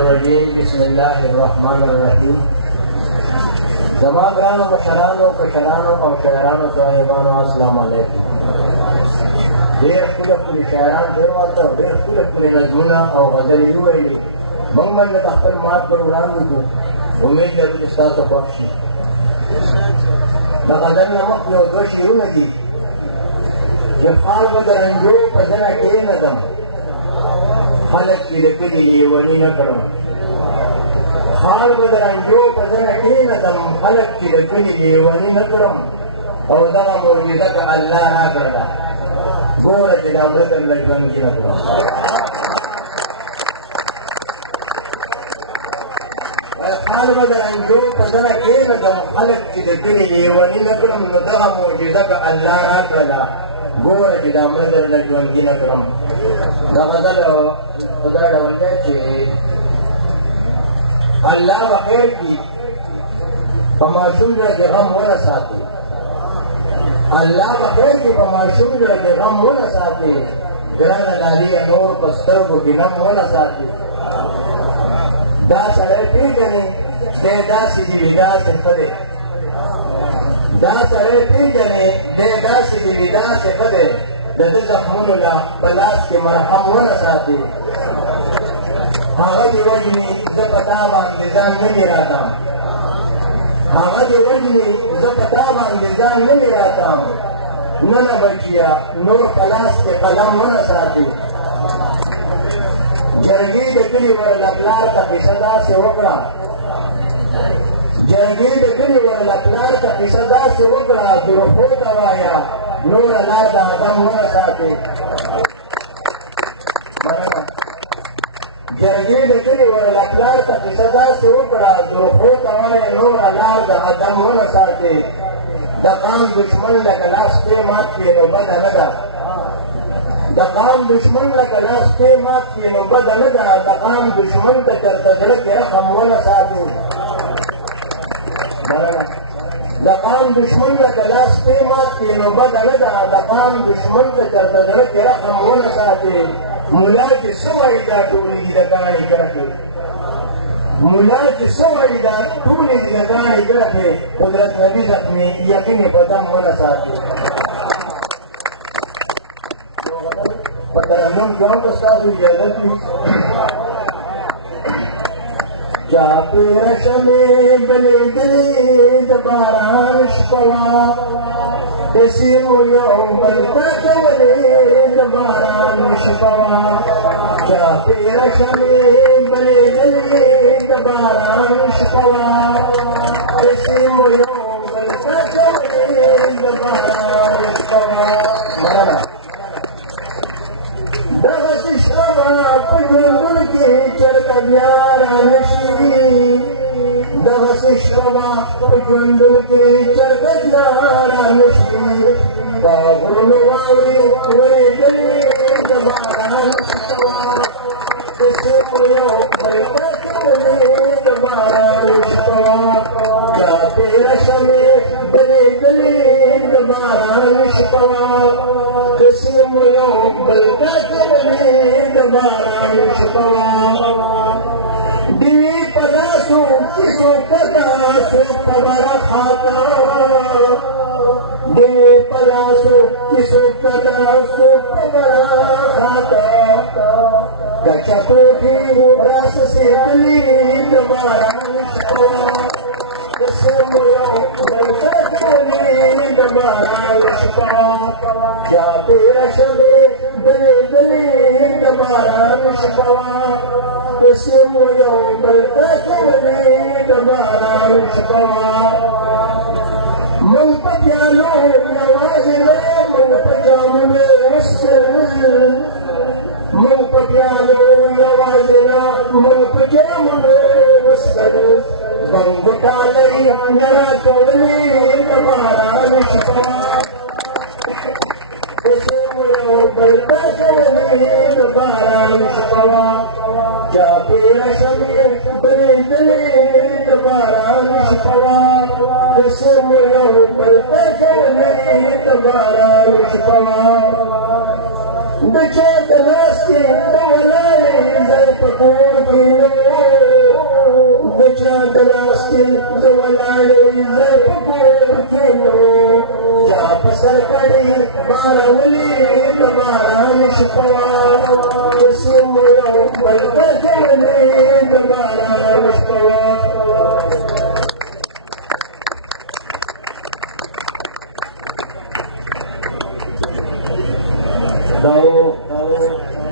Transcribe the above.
बिस्मिल्लाहिर्रहमानिर्रहीम। जमाग्राम बशरानो कशरानो और शहरानो साहिबानो अस्सलाम वालेकुम। ये पूरे शहरान देवाता पूरे नजमुना और गजल हुए मोहम्मद अख्तर मात प्रोग्राम की उम्मीद है कि साथ पहुंच गजल नमक जो दो शुरू में थी ये फाल बदरंजो बदला के नदम हालत की रखी ये वही न करो हाल बदरंजो बदला के नदम हालत की रखी ये वही न करो और दवा मुर्गिदा का अल्लाह ना करता और इलामे से लगन की न करो हाल बदरंजो बदला के नदम हालत की रखी ये वही न करो दवा मुर्गिदा का अल्लाह ना करता और इलामे से लगन की न करो अल्लाह बखैर की बमाशूम गम होना साथी अल्लाह बखैर की बमाशूम गम होना साथी जरा दादी और बस्तर को गिनम होना साथी दा सड़े ठीक है बेदा सीधा से पड़े दा सड़े ठीक है बेदा सीधा से पड़े जैसे जख्मुला पलाश के मरहम होना साथी हागा जीवन में जब पता निजाम नहीं रहता हागा जीवन में जब पता निजाम नहीं रहता न बचिया नूर पलाश के कदम होना साथी जल्दी जल्दी वर लखलार का बिसदा से होकड़ा जल्दी जल्दी वर लखलार का बिसदा से होकड़ा दुरुखो दवाया नूर अल्लाह का आदम होना साथी जल्दी जल्दी वर लखलार का बिसदा से होकड़ा दुरुखो दवाया नूर अल्लाह का आदम होना साथी तमाम दुश्मन लगलास के मात के नौबत लगा तमाम दुश्मन लगलास के मात के नौबत लगा तमाम दुश्मन का चलता के रखम होना साथी तमाम दुश्मन लगलास के मात के नौबत लगा तमाम दुश्मन का चलता के रखम होना साथी मुला जिसवाई का दूरी लगाए करके मुला जिसवाई का दूरी लगाए करके कुदरत नबी अपने यकीन पता होना साथी हम गाँव में सारी इजाजत भी या फिर चले बले दिली दबाराश पवा किसी मुझे बदले दबाराश पवा या फिर चले बले दिली दबाराश पवा किसी मुझे बदले दबाराश पवा The شکوا کسی مولو بلبت مدی دباران شکوا